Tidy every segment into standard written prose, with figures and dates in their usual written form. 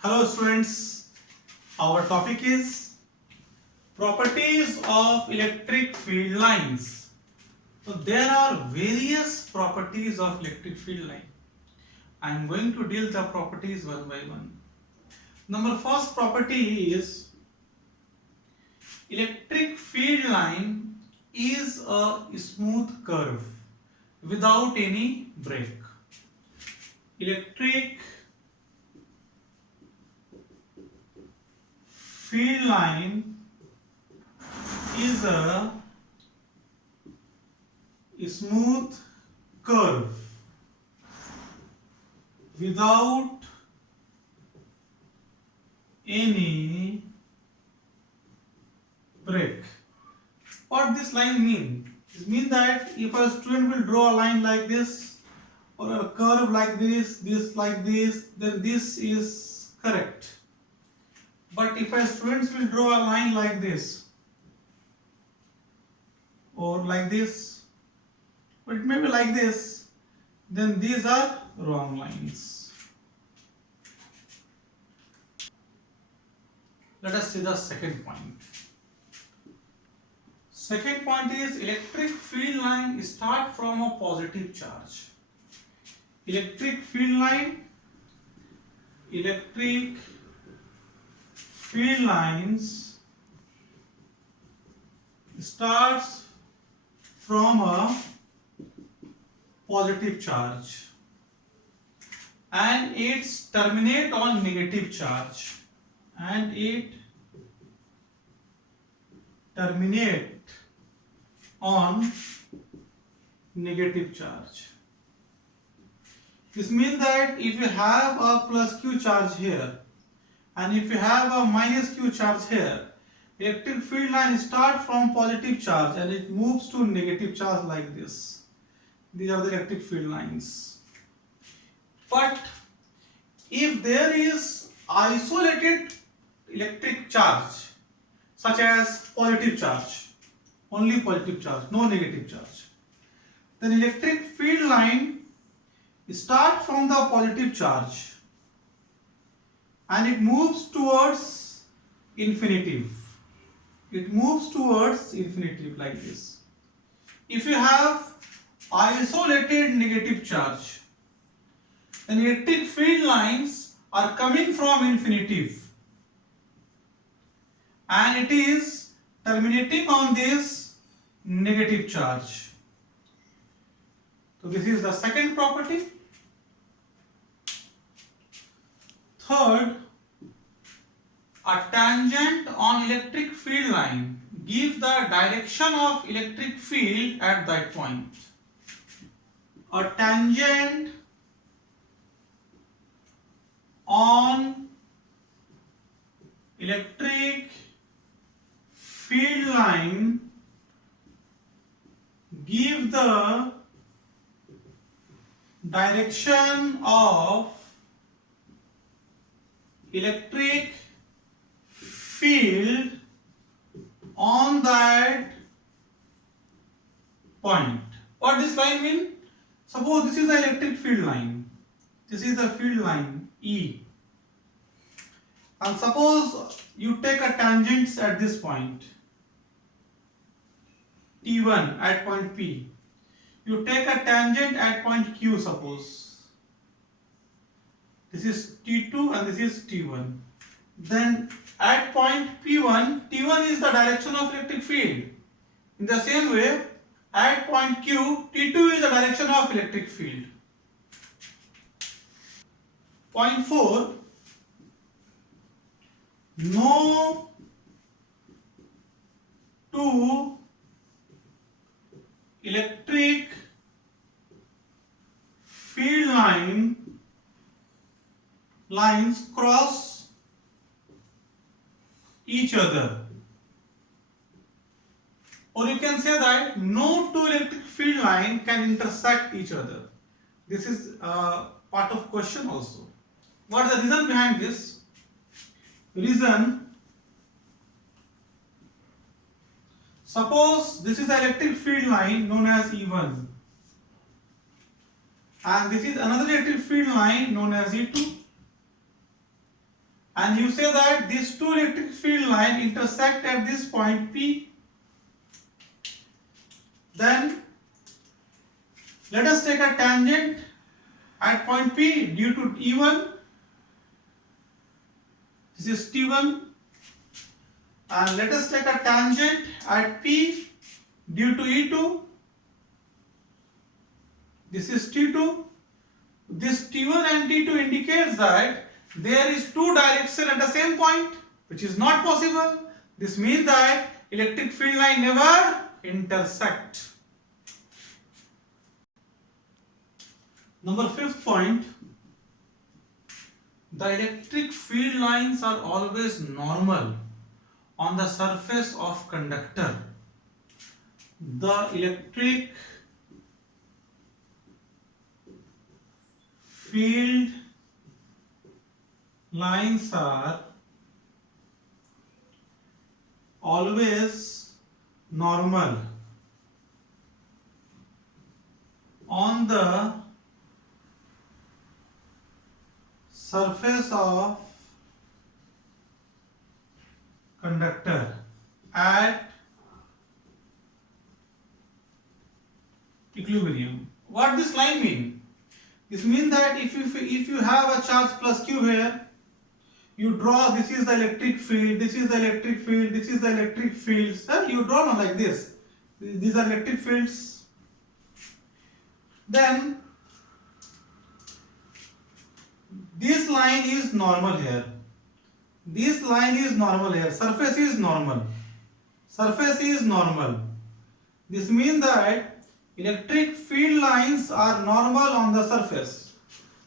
Hello students, our topic is properties of electric field lines. So there are various properties of electric field line. I am going to deal the properties one by one. Number first property is electric field line is a smooth curve without any break. Electric field line is a smooth curve without any break. What this line mean? It means that if a student will draw a line like this or a curve like this like this, then this is correct. But if a student will draw a line like this or like this, or it may be like this, then these are wrong lines. Let us see the second point. Second point is electric field line start from a positive charge. Electric field lines starts from a positive charge and it's terminate on negative charge and it terminate on negative charge. This means that if you have a plus q charge here and if you have a minus q charge here, electric field line starts from positive charge and it moves to negative charge like this. These are the electric field lines. But if there is isolated electric charge such as positive charge, only positive charge, no negative charge, then electric field line starts from the positive charge and it moves towards infinitive. It moves towards infinitive like this. If you have isolated negative charge, then electric field lines are coming from infinitive and it is terminating on this negative charge. So this is the second property. Third, a tangent on electric field line gives the direction of electric field at that point. A tangent on electric field line give the direction of electric field on that point. What this line mean? Suppose this is the electric field line. This is the field line E. And suppose you take a tangent at this point T1 at point P. You take a tangent at point Q, suppose. This is T2 and this is T1. Then at point P1, T1 is the direction of electric field. In the same way, at point Q, T2 is the direction of electric field. Point 4, no two electric field lines cross each other, or you can say that no two electric field line can intersect each other. This is part of question also. What is the reason behind this? Reason, suppose this is the electric field line known as E1 and this is another electric field line known as E2. and you say that these two electric field lines intersect at this point P, then let us take a tangent at point P due to E1. This is T1, and let us take a tangent at P due to E2. This is T2. This T1 and T2 indicates that there is two directions at the same point, which is not possible. This means that electric field line never intersect. Number 5th point, the electric field lines are always normal on the surface of conductor. The electric field lines are always normal on the surface of conductor at equilibrium. What this line mean? This means that if you have a charge plus Q here, you draw, this is the electric field, this is the electric field, this is the electric field. Sir, you draw now like this. These are electric fields. Then this line is normal here. This line is normal here. Surface is normal. Surface is normal. This means that electric field lines are normal on the surface.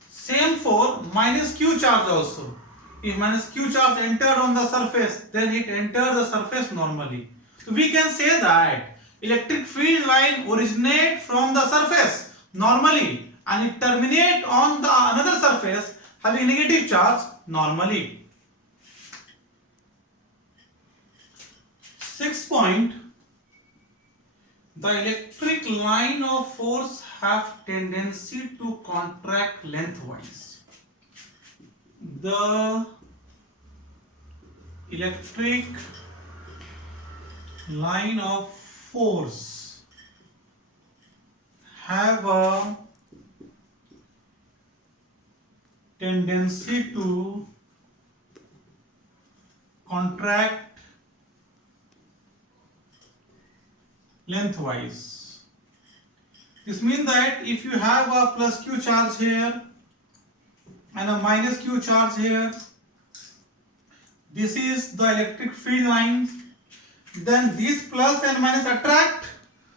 Same for minus Q charge also. If minus Q charge entered on the surface, then it enters the surface normally. So we can say that electric field line originates from the surface normally and it terminates on the another surface having negative charge normally. 6th point, the electric line of force have tendency to contract lengthwise. The electric line of force have a tendency to contract lengthwise. This means that if you have a plus Q charge here and a minus Q charge here, this is the electric field line, then these plus and minus attract,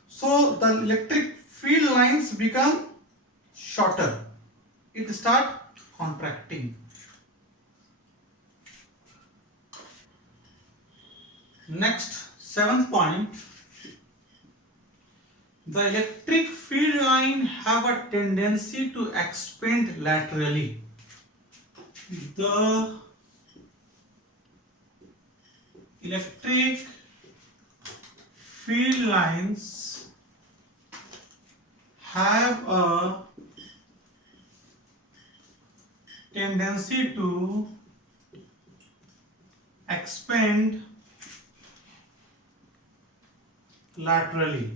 so the electric field lines become shorter. It start contracting. Next, 7th point, the electric field line have a tendency to expand laterally. The electric field lines have a tendency to expand laterally.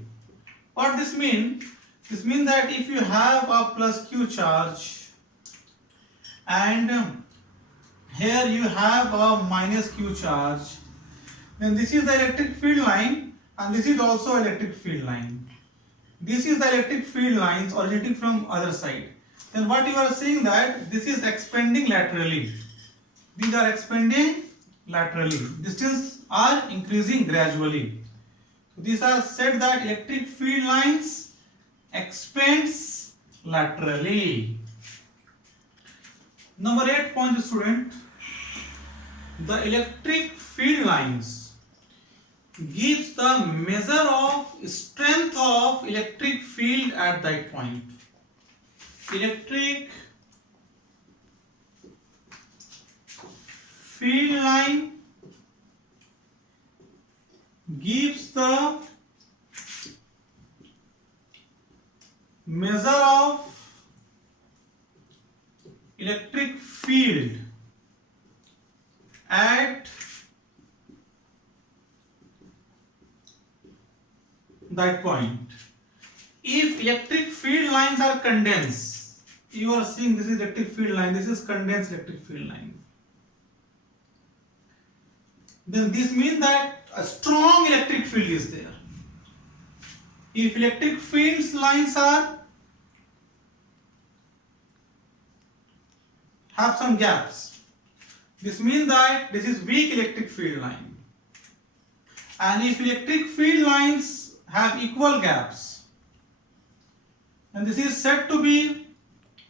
What this mean? This means that if you have a plus Q charge and here you have a minus Q charge, then this is the electric field line and this is also electric field line. This is the electric field lines originating from other side. Then what you are saying that this is expanding laterally. These are expanding laterally. Distances are increasing gradually. So these are said that electric field lines expands laterally. Number 8 point, student. The electric field lines gives the measure of strength of electric field at that point. Electric field line gives the measure of electric field that point. If electric field lines are condensed, you are seeing this is electric field line, this is condensed electric field line. Then this means that a strong electric field is there. If electric field lines have some gaps, this means that this is weak electric field line. And if electric field lines have equal gaps, and this is said to be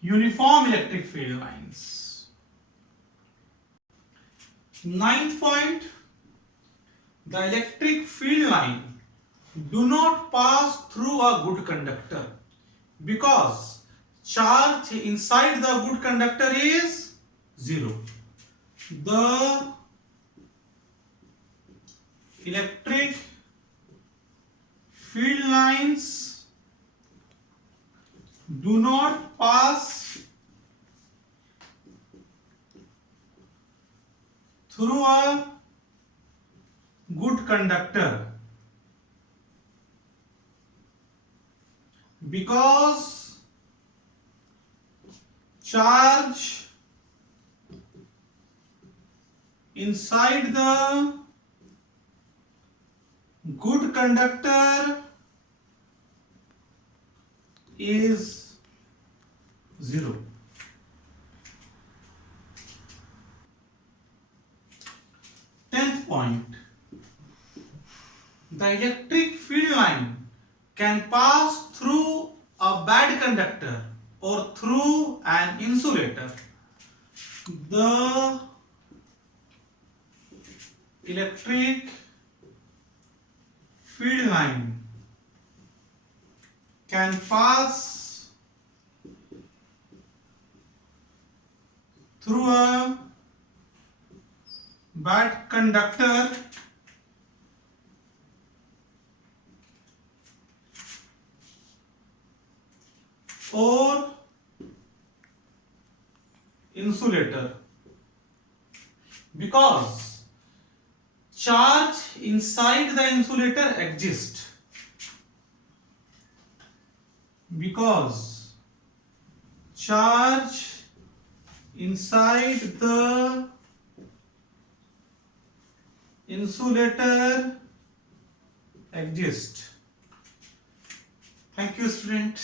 uniform electric field lines. Ninth point, the electric field line do not pass through a good conductor because charge inside the good conductor is 0. The electric field lines do not pass through a good conductor because charge inside the good conductor is 0. Tenth point, the electric field line can pass through a bad conductor or through an insulator. The electric field line can pass through a bad conductor or insulator because charge inside the insulator exists. Because charge inside the insulator exists. Thank you, student.